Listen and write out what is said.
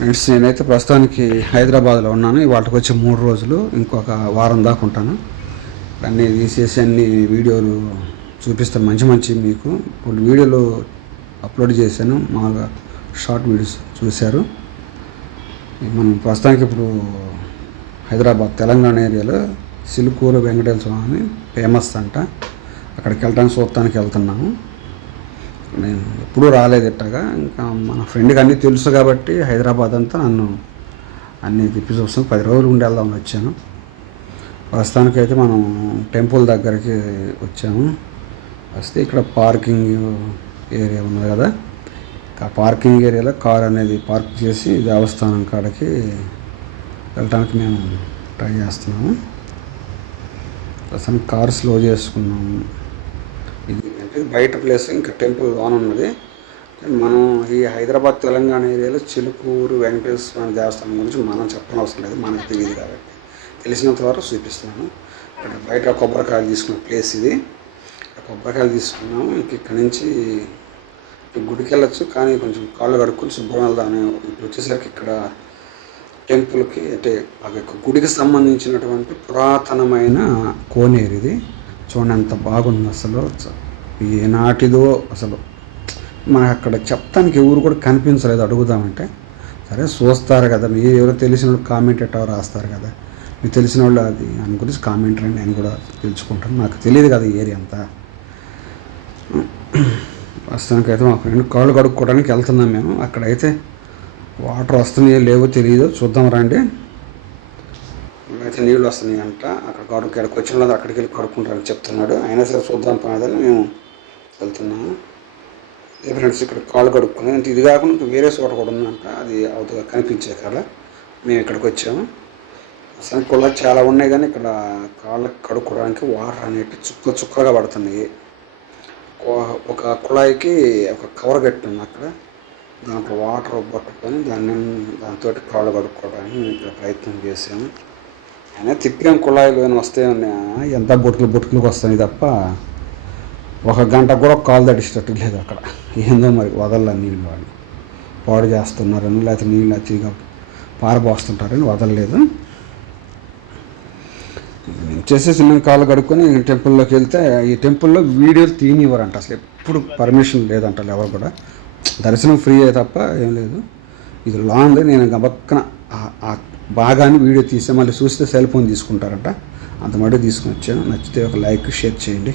Friends నేనైతే ప్రస్తుతానికి హైదరాబాద్లో ఉన్నాను. ఇవాళకి వచ్చి మూడు రోజులు ఇంకొక వారం దాకా ఉంటాను. అన్నీ తీసేసి అన్ని వీడియోలు చూపిస్తాను. మంచి మంచి మీకు. ఇప్పుడు వీడియోలు అప్లోడ్ చేశాను. మామూలుగా షార్ట్ వీడియోస్ చూశారు. మనం ప్రస్తుతానికి ఇప్పుడు హైదరాబాద్ తెలంగాణ ఏరియాలో సిలుకూరు వెంకటేశ్వర స్వామి ఫేమస్ అంట. అక్కడికి వెళ్ళడానికి చూడటానికి వెళ్తున్నాము. నేను ఎప్పుడూ రాలేదు ఇట్టగా ఇంకా మన ఫ్రెండ్కి అన్నీ తెలుసు కాబట్టి హైదరాబాద్ అంతా నన్ను అన్నీ తిప్పి చూస్తాను పది రోజులు ఉండి వెళ్దామని వచ్చాను. ప్రస్తుతానికైతే మనం టెంపుల్ దగ్గరికి వచ్చాము. వస్తే ఇక్కడ పార్కింగ్ ఏరియా ఉన్నది కదా. ఆ పార్కింగ్ ఏరియాలో కార్ అనేది పార్క్ చేసి దేవస్థానం కాడకి వెళ్ళటానికి మేము ట్రై చేస్తున్నాము. ప్రస్తుతానికి కార్ స్లో చేసుకున్నాము. ఇది బయట ప్లేస్ ఇంకా టెంపుల్ లోన్ ఉన్నది. మనం ఈ హైదరాబాద్ తెలంగాణ ఏరియాలో చిలుకూరు వెంకటేశ్వర స్వామి దేవస్థానం గురించి మనం చెప్పనవసరం లేదు. మనకు తెలియదు కాబట్టి. తెలిసినంత వరకు చూపిస్తున్నాను ఇక్కడ బయట కొబ్బరికాయలు తీసుకున్న ప్లేస్ ఇది. కొబ్బరికాయలు తీసుకున్నాము. ఇంక ఇక్కడ నుంచి గుడికి వెళ్ళచ్చు. కానీ కొంచెం కాళ్ళు కడుక్కొని శుభ్రం వెళ్దామని ఇప్పుడు వచ్చేసరికి ఇక్కడ టెంపుల్కి అంటే ఆ యొక్క గుడికి సంబంధించినటువంటి పురాతనమైన కోనేరు ఇది. చూడండి ఎంత బాగుంది అసలు. ఏనాటిదో అసలు మనకు అక్కడ చెప్తానికి ఎవరు కూడా కనిపించలేదు అడుగుదామంటే సరే చూస్తారు కదా మీరు ఎవరో తెలిసిన వాళ్ళు కామెంట్ ఎట్టా రాస్తారు కదా మీకు తెలిసిన వాళ్ళు అది దాని గురించి కామెంట్ రండి నేను కూడా తెలుసుకుంటాను నాకు తెలియదు కదా ఏరియా అంతా. ప్రస్తుతానికైతే మా ఫ్రెండ్ కాళ్ళు కడుక్కోవడానికి వెళ్తున్నాం మేము. అక్కడైతే వాటర్ వస్తున్నాయో లేవో తెలియదు చూద్దాం రండి. అయితే నీళ్ళు వస్తున్నాయి అంట అక్కడ కడుక్కు ఇక్కడికి వచ్చిన వాళ్ళు అక్కడికి వెళ్ళి కడుక్కుంటారని చెప్తున్నాడు. అయినా సరే చూద్దాం పని మేము. వెళ్తున్నా. ఏ ఫ్రెండ్స్ ఇక్కడ కాళ్ళు కడుక్కుని అంటే ఇది కాకుండా ఇంకా వేరే చోట కూడా ఉందంట. అది అవుతుంది కనిపించే కాడ. మేము ఇక్కడికి వచ్చాము. అసలు కుళాయి చాలా ఉన్నాయి కానీ ఇక్కడ కాళ్ళకి కడుక్కోవడానికి వాటర్ అనేవి చుక్క చుక్కగా పడుతున్నాయి. ఒక- ఒక కుళాయికి ఒక కవర్ కట్టి ఉంది అక్కడ. దాంట్లో వాటర్ పట్టుకొని దాన్ని దాంతో కాళ్ళు కడుక్కోవడానికి మేము ఇక్కడ ప్రయత్నం చేసాము అయినా తిప్పాం కుళాయిలు ఏమైనా వస్తాయన్నా ఎంత బొట్టులు బొట్టులకు వస్తాయి తప్ప ఒక గంట కూడా కాలు తడిచేటట్టు లేదు అక్కడ. ఏందో మరి వదల నీళ్ళు వాడిని పాడు చేస్తున్నారని లేకపోతే నీళ్ళు అచ్చిగా పారబోస్తుంటారని వదలలేదు. మేము చేసేసి మేము కాలు కడుక్కొని టెంపుల్లోకి వెళ్తే ఈ టెంపుల్లో వీడియోలు తీనివ్వరంట. అసలు ఎప్పుడు పర్మిషన్ లేదంట ఎవరు కూడా. దర్శనం ఫ్రీ తప్ప ఏం లేదు. ఇది లాంగ్ నేను గబక్కన ఆ- ఆ భాగాన్ని వీడియో తీసే మళ్ళీ చూస్తే సెల్ ఫోన్ తీసుకుంటారంట. అంత మటుకు తీసుకొని వచ్చాను నచ్చితే ఒక లైక్ షేర్ చేయండి.